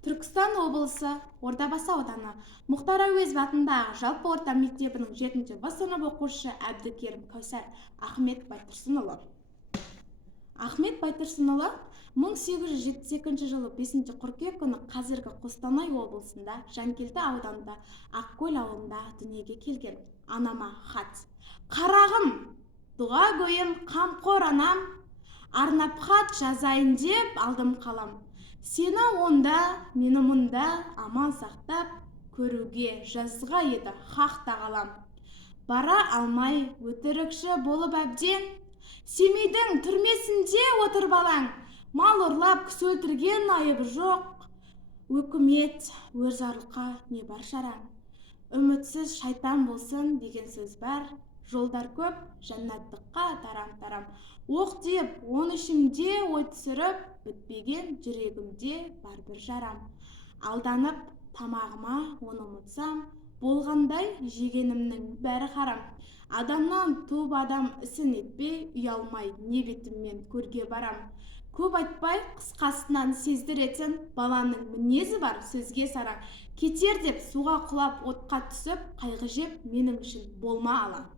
Түркістан облысы Ордабасы ауданы Мұхтар Әуезов атындағы жалпы орта мектебінің 7-ші В сынып оқушысы Әбдікерім Кәусар Ахмет Байтұрсынұлы. Ахмет Байтұрсынұлы 1872 жылы 5 қыркүйек күні қазіргі Қостанай облысында Жанкелді ауданында Ақкөл ауылында дүниеге келген. Анама хат. Қарағым, дұға көйім, қамқор анам, арнап хат жазайын деп алдым қалам. Сені онда, мені мұнда аман сақтап, көруге жазға еді хақ тағалам. Бара алмай өтірікші болып әбден, Семейдің түрмесінде отыр балаң. Мал ұрлап кісі өлтірген айыбы жоқ. Өкімет, өрзарлыққа не бар шараң? Үмітсіз шайтан болсын деген сөз бар. Жолдар көп, жәннаттыққа тарам-тарам. Оқ деп, оны ішімде ой түсіріп, бітпеген жүрегімде бар бір жарам. Алданып, тамағыма оны ұмытсам, болғандай жегенімнің бәрі харам. Адамнан туып адам ісін етпей, ұялмай не бетіммен көрге барам. Көп айтпай, қысқасынан сездіретін баланың мінезі бар сөзге сараң. Кетер деп суға құлап отқа түсіп, қайғы жеп менің үшін болма алаң.